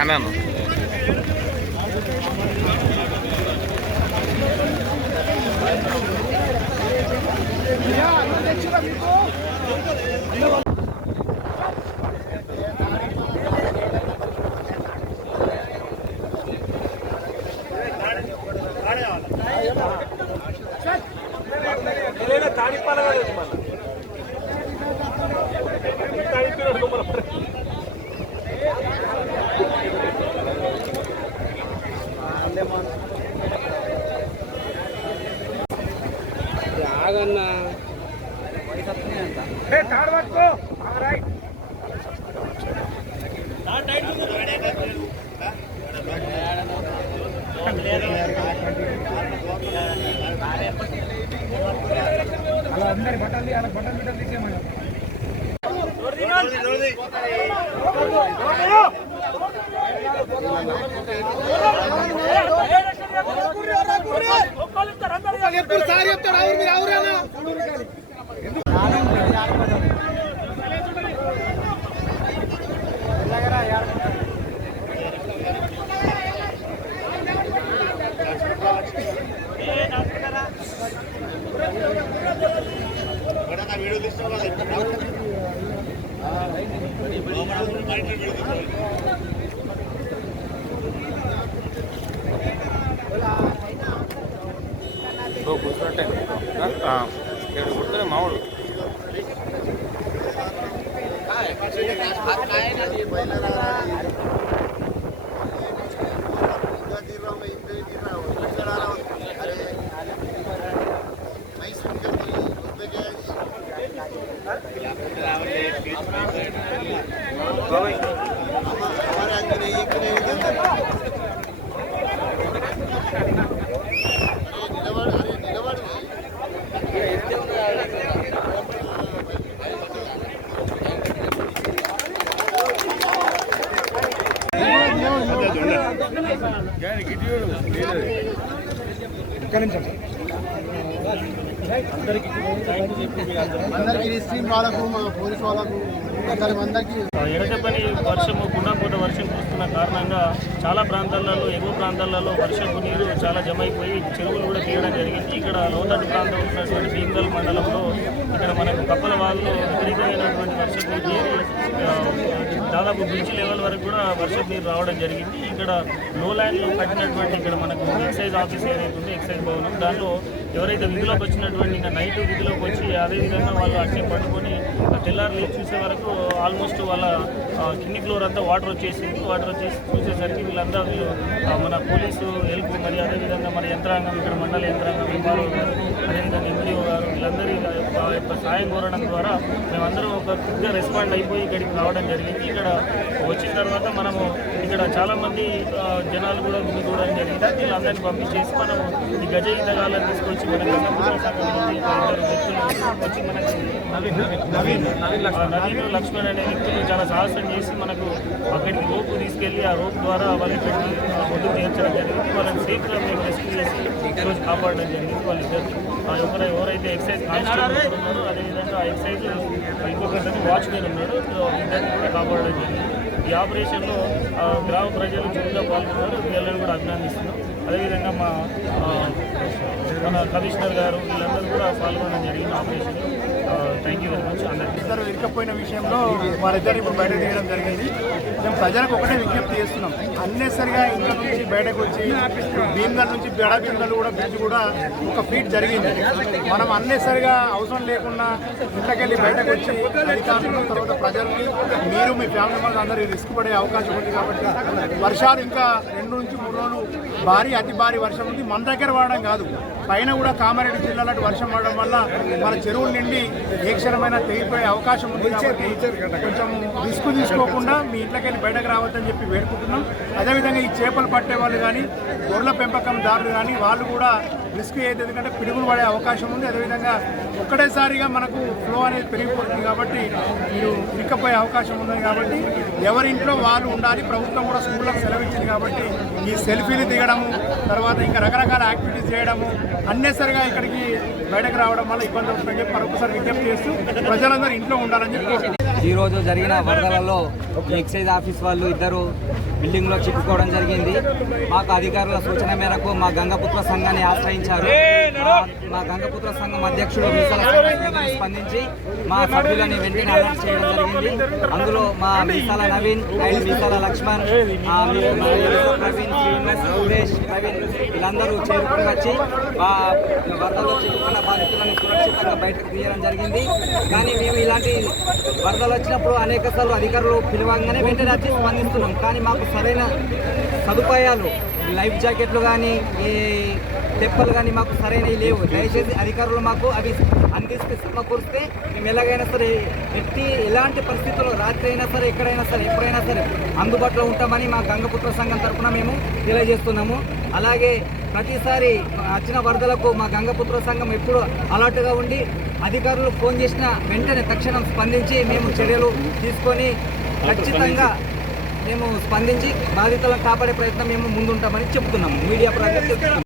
అన్నాను ఆగన్నా అందరి బట్టలు అలా బట్టలు బిడ్డలు తీసేయమని ఎప్పుడు సారి చెప్తాడు ఆవురు మీరు ఆవురేనా వీడియో తీసుకోవాలి కూర్చున్నట్టే ఏడు కుడుతున్నా మామూలు అందరికీ స్ట్రీమ్ వాళ్ళకు పోలీసు వాళ్ళకు ఎడటపని వర్షము గుండాపూట వర్షం కురుస్తున్న కారణంగా చాలా ప్రాంతాలలో ఎగువ ప్రాంతాలలో వర్షపు నీరు చాలా జమ అయిపోయి చెరువులు కూడా తీయడం జరిగింది. ఇక్కడ లోతట్టు ప్రాంతం ఉన్నటువంటి భీమగల్ మండలంలో ఇక్కడ మనకు కప్పల వాగులో విపరీతమైనటువంటి వర్షపు నీరు చేరి దాదాపు బ్రిడ్జ్ లెవెల్ వరకు కూడా వర్షపు నీరు రావడం జరిగింది. ఇక్కడ లో ల్యాండ్లో కట్టినటువంటి ఇక్కడ మనకు ఎక్సైజ్ ఆఫీస్ ఏదైతే ఉందో ఎక్సైజ్ భవనం దాంట్లో ఎవరైతే విధులోకి వచ్చినటువంటి ఇంకా నైట్ విధులోకి వచ్చి అదేవిధంగా వాళ్ళు అట్లే పట్టుకొని తెల్లారు చూసే వరకు ఆల్మోస్ట్ వాళ్ళ కింది ఫ్లోర్ అంతా వాటర్ వచ్చేసి చూసేసరికి వీళ్ళంతా మన పోలీసు హెల్ప్ మరి అదేవిధంగా మన యంత్రాంగం ఇక్కడ మండల యంత్రాంగం ఎంఆర్ఓ గారు అదేవిధంగా ఎంపీఓ గారు వీళ్ళందరి యొక్క సాయం కోరడం ద్వారా మేమందరం ఒక క్విక్గా రెస్పాండ్ అయిపోయి ఇక్కడికి రావడం జరిగింది. ఇక్కడ వచ్చిన తర్వాత మనము ఇక్కడ చాలామంది జనాలు కూడా ముందు చూడడం జరిగింది. వీళ్ళందరినీ పంపించేసి మనం ఈ గజ ఈతగాళ్ళని తీసుకొచ్చి మన గంగపుత్ర సంఘం నుంచి ఇద్దరు వ్యక్తులు వచ్చి మనకి నవీన్ లక్ష్మణ్ అనే వ్యక్తులు చాలా సాహసం చేసి మనకు అక్కడికి రోపు తీసుకెళ్ళి ఆ రోప్ ద్వారా వాళ్ళకి ఒడ్డు తీర్చడం జరిగింది. వాళ్ళని సేఫ్గా మేము రెస్క్యూ చేసి ఈరోజు కాపాడడం జరిగింది. వాళ్ళిద్దరు ఎవరైతే ఎక్సైజ్ కానిస్టేబుల్ ఉన్నారో అదేవిధంగా ఆ ఎక్సైజ్ ఇంకొకరిని వాచ్మెన్ ఉన్నాడు, ఇద్దరిని కూడా కాపాడడం జరిగింది. ఈ ఆపరేషన్లో గ్రామ ప్రజలు చురుగ్గా పాల్గొన్నారు. వీళ్ళని కూడా అభినందిస్తున్నాం. అదేవిధంగా మన కమిషనర్ గారు వీళ్ళందరూ కూడా పాల్గొనడం జరిగింది ఆపరేషన్లో. Thank you very much. అందరికీ ఇద్దరు ఇరుకపోయిన విషయంలో వారిద్దరు ఇప్పుడు బయట తీయడం జరిగింది. మేము ప్రజలకు ఒకటే విజ్ఞప్తి చేస్తున్నాం, అన్నెసరిగా ఇంట్లో నుంచి బయటకు వచ్చి భీమగల్ నుంచి బెడా భీమగల్ కూడా బ్రిడ్జ్ కూడా ఒక ఫీట్ జరిగింది. మనం అన్నెసరిగా అవసరం లేకుండా ఇంట్లోకెళ్ళి బయటకు వచ్చి అధికారులు తర్వాత ప్రజలకి మీరు మీ ఫ్యామిలీ మెంబర్స్ అందరికీ రిస్క్ పడే అవకాశం ఉంది. కాబట్టి వర్షాలు ఇంకా 2 నుంచి 3 రోజులు అతి భారీ వర్షం ఉంది. మన దగ్గర వాడడం కాదు, పైన కూడా కామారెడ్డి జిల్లాలో వర్షం పడడం వల్ల మన చెరువుల నుండి ఏ క్షణమైనా తెగిపోయే అవకాశం ఉంది. కాబట్టి కొంచెం రిస్క్ తీసుకోకుండా మీ ఇంట్లోకెళ్ళి బయటకు రావద్దని చెప్పి వేడుకుంటున్నాం. అదేవిధంగా ఈ చేపలు పట్టే వాళ్ళు కానీ గొర్రెల పెంపకందారులు కానీ వాళ్ళు కూడా రిస్క్ అయితే ఎందుకంటే పిడుగులు పడే అవకాశం ఉంది. అదేవిధంగా ఒక్కటేసారిగా మనకు ఫ్లో అనేది పెరిగిపోతుంది కాబట్టి మీరు ఇక్కపోయే అవకాశం ఉంది. కాబట్టి ఎవరి ఇంట్లో వాళ్ళు ఉండాలి. ప్రభుత్వం కూడా స్కూళ్ళకు సెలవిచ్చింది కాబట్టి ఈ సెల్ఫీలు దిగడము తర్వాత ఇంకా రకరకాల యాక్టివిటీస్ చేయడము అన్నెసరిగా ఇక్కడికి బయటకు రావడం వల్ల ఇబ్బంది అవుతుందని చెప్పి మరొకసారి విజ్ఞప్తి చేస్తూ ప్రజలందరూ ఇంట్లో ఉండాలని చెప్పి ఈరోజు జరిగిన వరదలలో ఎక్సైజ్ ఆఫీస్ వాళ్ళు ఇద్దరు బిల్డింగ్లో చిక్కుకోవడం జరిగింది. మాకు అధికారుల సూచన మేరకు మా గంగపుత్ర సంఘాన్ని ఆశ్రయించారు. మా గంగపుత్ర సంఘం అధ్యక్షుడు మీసాల శ్రీనివాస్ స్పందించి మా సభ్యులని వెంటనే అలర్ట్ చేయడం జరిగింది. అందులో మా మీసాల నవీన్, మీసాల లక్ష్మణ్, ప్రవీణ్, శ్రీనివాస్, సురేష్, ప్రవీణ్ వీళ్ళందరూ చేరుకుని వచ్చి వరదలో చిక్కుకున్న బాధితులను సురక్షితంగా బయటకు తీయడం జరిగింది. కానీ మేము ఇలాంటి వరదలు వచ్చినప్పుడు అనేక సార్లు అధికారులు పిలవంగానే వెంటనే వచ్చి స్పందిస్తున్నాం. కానీ మాకు సరైన సదుపాయాలు లైఫ్ జాకెట్లు కానీ ఈ తెప్పలు కానీ మాకు సరైనవి లేవు. దయచేసి అధికారులు మాకు అవి అందిస్తే సమకూరిస్తే మేము ఎలాగైనా సరే ఎలాంటి పరిస్థితుల్లో రాత్రి అయినా సరే ఎక్కడైనా సరే ఎప్పుడైనా సరే అందుబాటులో ఉంటామని మా గంగపుత్ర సంఘం తరఫున మేము తెలియజేస్తున్నాము. అలాగే ప్రతిసారి వచ్చిన వరదలకు మా గంగపుత్ర సంఘం ఎప్పుడు అలర్ట్గా ఉండి అధికారులు ఫోన్ చేసిన వెంటనే తక్షణం స్పందించి మేము చర్యలు తీసుకొని ఖచ్చితంగా మేము స్పందించి బాధితులను కాపాడే ప్రయత్నం మేము ముందుంటామని చెప్తున్నాము. మీడియా ప్రజలకు